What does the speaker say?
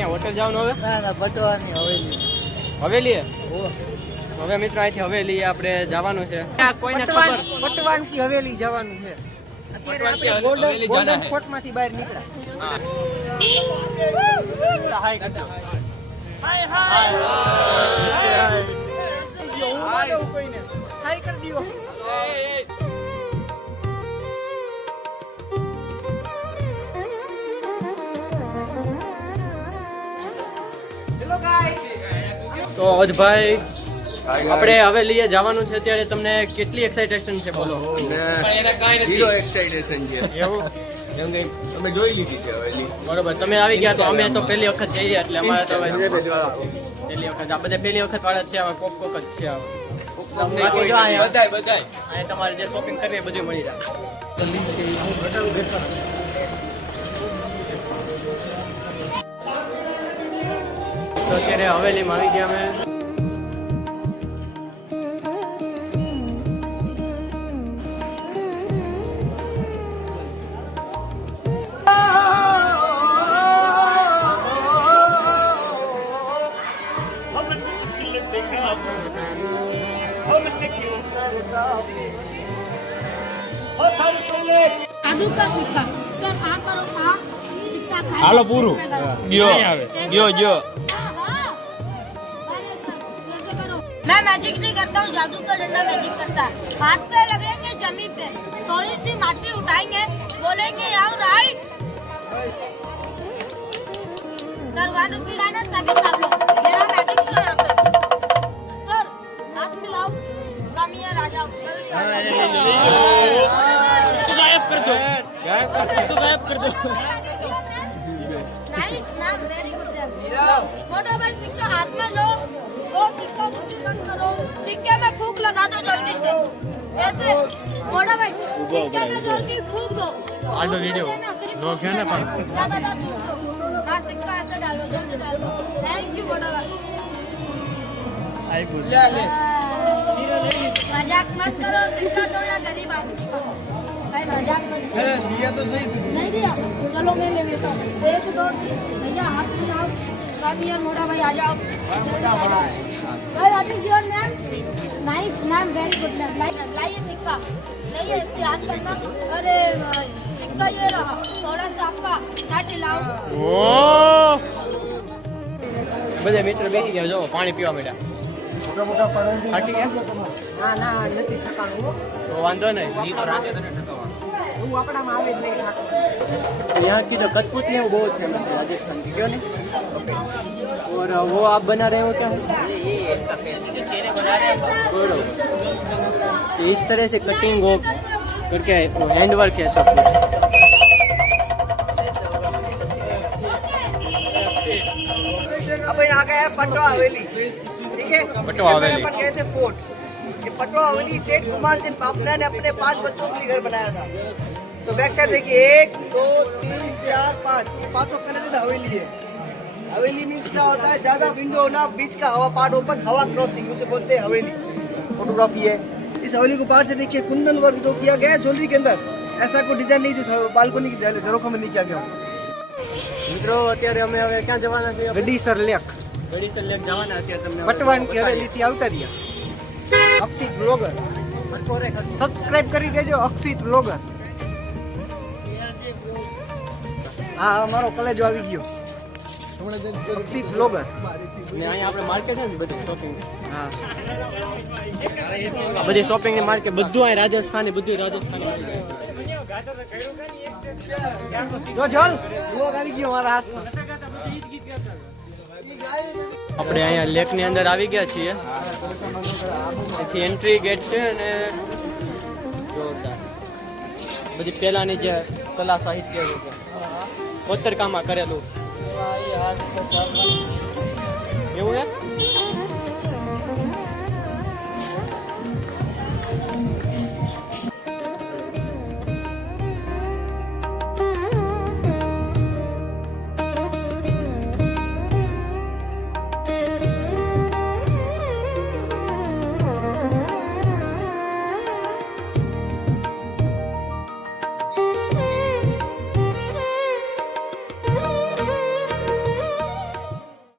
ક્યાં હોટલ જવાનું હવે? ના પટવાની હવેલી. હવેલી હવે મિત્રો અહીંથી હવેલી આપણે જવાનું છે. કોઈને ખબર પટવાન की હવેલી જવાનું છે. અત્યારે આપણે ગોલ્ડન ફોર્ટમાંથી બહાર નીકળ્યા. હાય કરજો. હાય કરી દીયો. Hello guys. તો અજભાઈ આપણે હવેલીએ જવાનું છે ત્યારે તમને કેટલી એક્સાઇટેશન છે બોલો? ઝીરો એક્સાઇટેશન છે એવું કેમ કે તમે જોઈ લીધી છે હવેલી. બરોબર, તમે આવી ગયા તો અમે તો પહેલી વખત જઈએ એટલે અમારે તો હવે પહેલી વખત આ બધા પહેલી વખત વાળા જ છે, આમાં કોક જ છે. બાકી જો અહીંયા અહીંયા તમારે જે શોપિંગ કરવી એ બધું મળી જાય. તો અત્યારે હવેલીમાં આવી ગયા અમે. आदू का सिक्का सर आ करो आ सिक्का खाए હાલો પૂરું ગયો ગયો मैं मैजिक नहीं करता हूँ, जादू का डंडा मैजिक करता है. हाथ पे लगेंगे जमीन पे, थोड़ी सी माटी उठाएंगे, बोलेंगे यार राइट. सर 1 रुपये लाना सभी सब लोग. मेरा मैजिक शुरू है सर. हाथ मिलाओ, कामिया राजा ગાયબ કર દો ગાયબ કર દો. नाइस ना, वेरी गुड. मोटा भाई सिक्का हाथ में लो, वो सिक्का ऊंची मत करो, सिक्के में फूंक लगा दो जल्दी से ऐसे. मोटा भाई सिक्के में जल्दी फूंक दो. आडो वीडियो नो क्या ना पर क्या बता फूंक दो. हाँ सिक्का ऐसे डालो, जल्दी डालो. थैंक यू मोटा भाई. ले ले मजाक मत करो, सिक्का दो या गरीब आदमी का भाई मजाक मत करो. દિયા તો સહી नहीं दिया, चलो मैं ले लेता हूँ. 1 2 भैया हाथ मिलाओ. कम यार मोटा भाई आ जाओ. भाई what is your name? Nice name, very good name. लाइए सिक्का, लाइए इससे याद करना. अरे सिक्का ये रहा, थोड़ा सा आपका हाथ हिलाओ. બધા મિત્ર બેસી ગયા, જો પાણી પીવા માંડ્યા. થાકી ગયા? ના ના નથી થકાનું. તો વાંધો નહીં. હું આપણામાં આવે જ નહીં થાકું. यहाँ की तो कठपुतली है वो बहुत फेमस है राजस्थान की, क्यों नहीं? और वो आप बना रहे हो क्या? ये इसका फेस जो चेहरे बना रहे हैं. बरोबर. तो इस तरह से कटिंग वो करके हैंड वर्क है सब कुछ. अपन आ गए हैं पटवा हवेली. ठीक है, पटवा हवेली. अपन गए थे फोर्ट. ये पटवा हवेली सेठ गुमान सिंह पापना ने अपने 5 बच्चों के लिए घर बनाया था. तो बैक साइड देखिए 1 2 3 4 5 पांचों कनेक्टेड हवेली है. हवेली मीन्स क्या होता है, ज्यादा विंडो ना, बीच का हवा पार्ट ओपन, हवा क्रॉसिंग, उसे बोलते हैं हवेली. फोटोग्राफी है. इस हवेली को बाहर से देखिए कुंदन वर्क जो किया गया है ज्वेलरी के अंदर, ऐसा कोई डिजाइन नहीं जो बालकोनी की झरोखा में नहीं किया गया. મિત્રો અત્યારે અમે હવે ક્યાં જવાના છીએ? ગડીસર લેક ગડીસર લેક જવાના. અત્યારે તમને પટવાન की हवेली થી આવતા રહ્યા. અક્ષિત બ્લોગર સબસ્ક્રાઇબ કરી દેજો. અક્ષિત બ્લોગર. હા અમારો કલેજો આવી ગયો. અક્ષિત બ્લોગર. ને અહીંયા આપણે માર્કેટ છે ને બધું શોપિંગ. હા બધી શોપિંગ ની માર્કેટ બધું અહીં રાજસ્થાની, બધું રાજસ્થાની મળી જાય. જો જલ બ્લોગ આવી ગયો મારા હાથમાં. આપણે અહીંયા લેક ની અંદર આવી ગયા છીએ. અહીંથી એન્ટ્રી ગેટ છે અને જોરદાર બધી પહેલાની જે કલા સાહિત્ય છે કોતરકામમાં કરેલું એવું છે.